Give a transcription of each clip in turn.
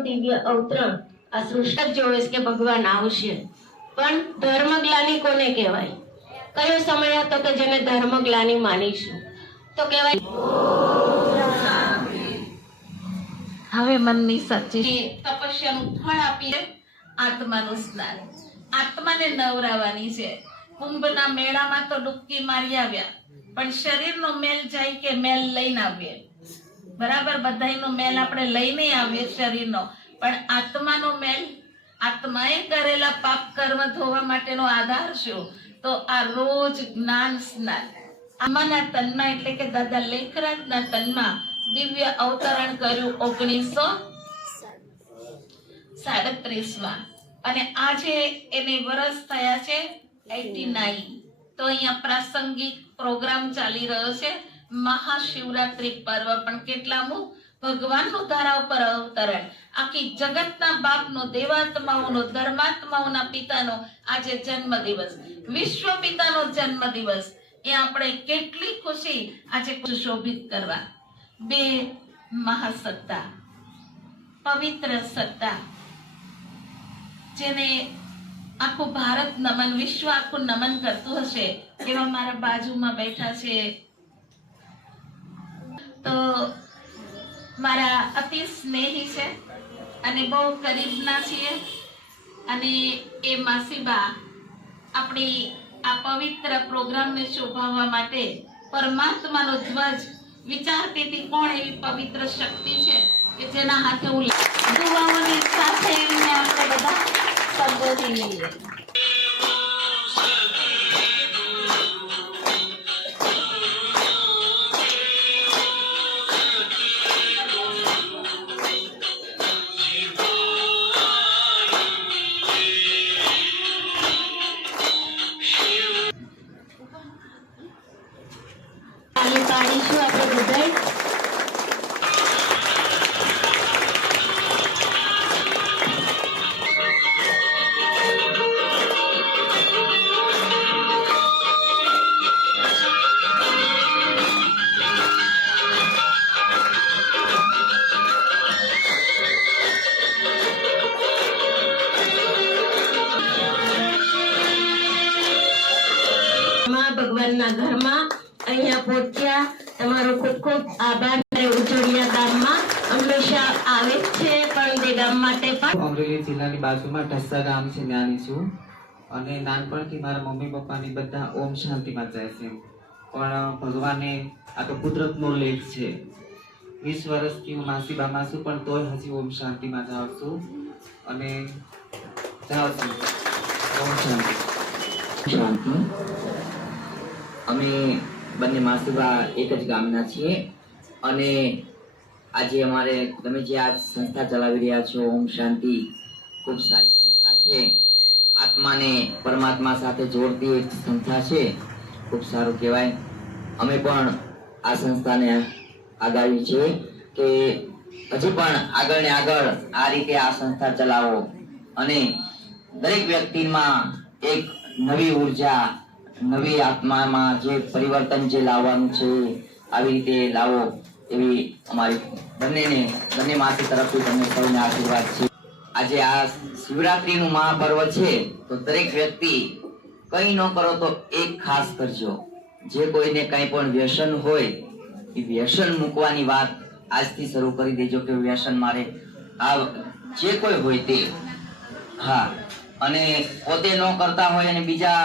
ભગવાનનું દિવ્ય અવતરણ આ સૃષ્ટિ જોવે છે કે ભગવાન આવશે, પણ ધર્મગ્લાની કોને કહેવાય? કયો સમય હતો કે જેને ધર્મગ્લાની માનીશું? તો કહેવાય હવે મનની સાચી તપસ્યાનું ફળ આપીને આત્માનું સ્નાન, આત્માને નવરાવાની છે. કુંભના મેળામાં તો ડૂબકી મારી આવ્યા, પણ શરીરનો મેલ જાય કે મેલ લઈને આવીએ? બરાબર, બધાયનો મેલ આપણે લઈને આવીએ શરીરનો, પણ આત્માનો મેલ, આત્માએ કરેલા પાપ કર્મ ધોવા માટેનો આધાર શું? તો આ રોજ જ્ઞાન સ્નાન. આમાંના તનમાં એટલે કે દાદા લેખરાજના તનમાં દિવ્ય અવતરણ કર્યું 1937માં, અને આજે એને વર્ષ થયા છે 89. તો અહીંયા પ્રાસંગિક પ્રોગ્રામ ચાલી રહ્યો છે, મહાશિવરાત્રી પર્વ. પણ કેટલામું? ભગવાનનું ધરા ઉપર અવતરણ. આખી જગતના બાપનો, દેવાત્માઓનો, ધર્માત્માઓના પિતાનો આજે જન્મ દિવસ, વિશ્વ પિતાનો જન્મ દિવસ. એ આપણે કેટલી ખુશી આજે સુશોભિત કરવા. બે મહાસત્તા, પવિત્ર સત્તા, જેને આખું ભારત નમન, વિશ્વ આખું નમન કરતું હશે, એવા મારા બાજુમાં બેઠા છે. તો મારા અતિ સ્નેહી છે અને બહુ કરીબના છીએ. અને એ માસીબા આપણી આ પવિત્ર પ્રોગ્રામને શોભાવવા માટે પરમાત્માનો ધ્વજ વિચારતી હતી, કોણ એવી પવિત્ર શક્તિ છે કે જેના હાથે હું દુઆઓની સાથે એમને આપણે બધા સંબોધી લઈએ. પાડીશું આપણે બધાય. ભગવાનના ઘરમાં અહીંયા પહોંચ્યા, તમારો ખૂબ ખૂબ આભાર. ઉજળિયા ગામમાં હંમેશા આવે છે, પણ તે ગામ માટે પણ. અમરેલી જિલ્લાની બાજુમાં ઢસા ગામ છે, ત્યાંની છું. અને નાનપણથી મારા મમ્મી પપ્પાની બધા ઓમ શાંતિમાં જાય છે, પણ ભગવાને આ તો કુદરતનો લેખ છે. 20 વર્ષથી હું માસીબામાં છું, પણ તોય હજી ઓમ શાંતિમાં જાઉં છું અને જાઉં છું. ઓમ શાંતિ. અમે બંને માસીબા એક જ ગામના છીએ, અને આજે અમારે તમે જે આ સંસ્થા ચલાવી રહ્યા છો ઓમ શાંતિ, ખૂબ સારી સંસ્થા છે. આત્માને પરમાત્મા સાથે જોડતી એક સંસ્થા છે, ખૂબ સારું કહેવાય. અમે પણ આ સંસ્થાને આગાવી છે કે હજી પણ આગળ ને આગળ આ રીતે આ સંસ્થા ચલાવો અને દરેક વ્યક્તિમાં એક નવી ઉર્જા, નવી આત્મામાં જે પરિવર્તન જે લાવવાનું છે આવી રીતે લાવો, એવી અમારી બંને માસી તરફથી તમને સૌને આશીર્વાદ છે. આજે આ શિવરાત્રીનું મહાપર્વ છે, તો દરેક વ્યક્તિ કંઈ ન કરો તો એક ખાસ કરજો. જે કોઈને કંઈ પણ વ્યસન હોય એ વ્યસન મૂકવાની વાત આજથી શરૂ કરી દેજો કે વ્યસન મારે આ જે કોઈ હોય તે. હા, અને પોતે ન કરતા હોય અને બીજા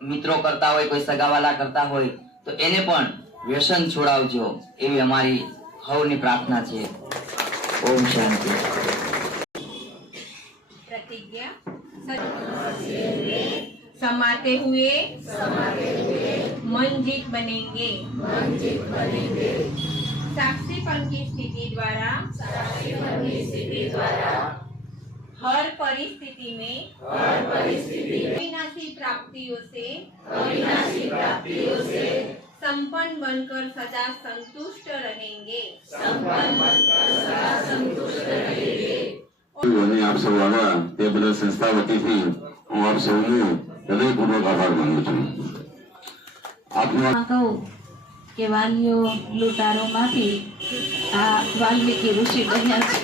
મિત્રો કરતા હોય, કોઈ સગાવાલા કરતા હોય, તો એને પણ વ્યસન છોડાવજો, એવી અમારી હવની પ્રાર્થના છે. ઓમ શાંતિ. प्रतिज्ञा समाते हुए मन जीत बनेंगे। साक्षीपन की स्थिति द्वारा हर परिस्थिति में अविनाशी प्राप्तियों से संपन्न बनकर सदा संतुष्ट रहेंगे। અને આપ સૌ આવ્યા તે બદલ સંસ્થા વતીથી હું આપ સૌનો હૃદયપૂર્વક આભાર માનું છું. આપનો કહું કે વાલીઓ લૂંટારોમાંથી આ વાલ્મીકી ઋષિ બન્યા છે.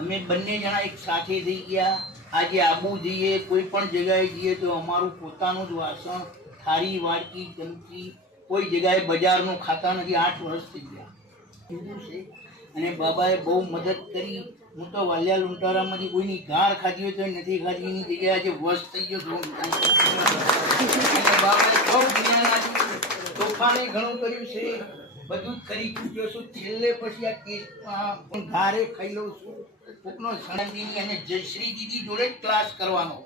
અમે બંને જણા એક સાથે થઈ ગયા. આજે આબુ જઈએ, કોઈ પણ જગ્યાએ જઈએ તો અમારું પોતાનું જ વાસણ, થાળી, વાડકી, ચમચી કોઈ જગ્યાએ બજારનું ખાતા નથી. 8 વર્ષ થઈ ગયા કીધું છે. અને બાબાએ બહુ મદદ કરી. હું તો વાલિયા લુંટારામાંથી કોઈની ગાળ ખાધી હોય તો નથી ખાધી, એની જગ્યાએ આજે વશ થઈ ગયો છું. અને બાબાએ બહુ જ્ઞાન આપ્યું, તોફાને ઘણું કર્યું છે, બધું જ કરી ચૂક્યો છું. છેલ્લે પછી આ કેસમાં હું ઘારે ખાઈ લઉં છું. કોકનો સણંદીની અને જયશ્રી દીદી જોડે જ ક્લાસ કરવાનો.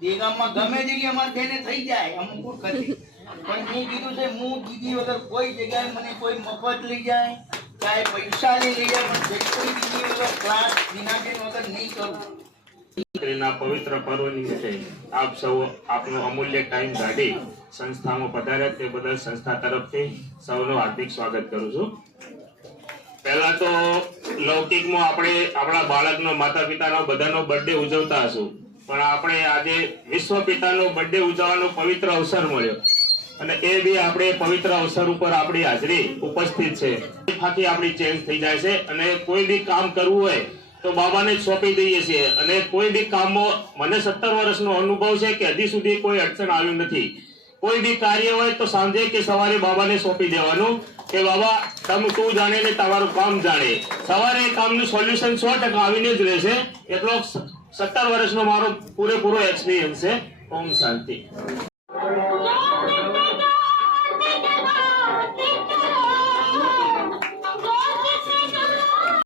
દેગામમાં ગમે તેવી અમારે બેને થઈ જાય અમુક વખતે, પણ મેં કીધું છે હું દીદી વગર કોઈ જગ્યાએ મને કોઈ મફત લઈ જાય, ચાહે પૈસા લઈ જાય, પણ જયશ્રી દીદી વગર ક્લાસ વિનાબેન વગર નહીં કરું. ના પવિત્ર પર્વ નિમિત્તે આપ સૌ આપનો અમૂલ્ય ટાઈમ કાઢી સંસ્થામાં પધાર્યા તે બદલ સંસ્થા તરફથી સૌનું હાર્દિક સ્વાગત કરું છું. પહેલા તો લૌકિકમાં આપણે આપણા બાળકનો માતા પિતાનો બધાનો બર્થડે ઉજવતા હશું, પણ આપણે આજે વિશ્વ પિતાનો બર્થડે ઉજવવાનો પવિત્ર અવસર મળ્યો અને એ બી આપણે પવિત્ર અવસર ઉપર આપણી હાજરી ઉપસ્થિત છે. આખી આપણી ચેન્જ થઈ જાય છે અને કોઈ બી કામ કરવું હોય તો બાબાને જ સોંપી દઈએ છીએ. અને કોઈ બી કામમાં મને 17 વર્ષનો અનુભવ છે કે હજી સુધી કોઈ અડચણ આવ્યું નથી. કોઈ બી કાર્ય હોય તો સાંજે કે સવારે બાબાને સોંપી દેવાનું કે બાબા તું જાણે ને તમારું કામ જાણે. સવારે એ કામનું સોલ્યુશન 100% આવીને જ રહેશે. એટલો 17 વર્ષનો મારો પૂરેપૂરો એક્સપિરિયન્સ છે. ઓમ શાંતિ.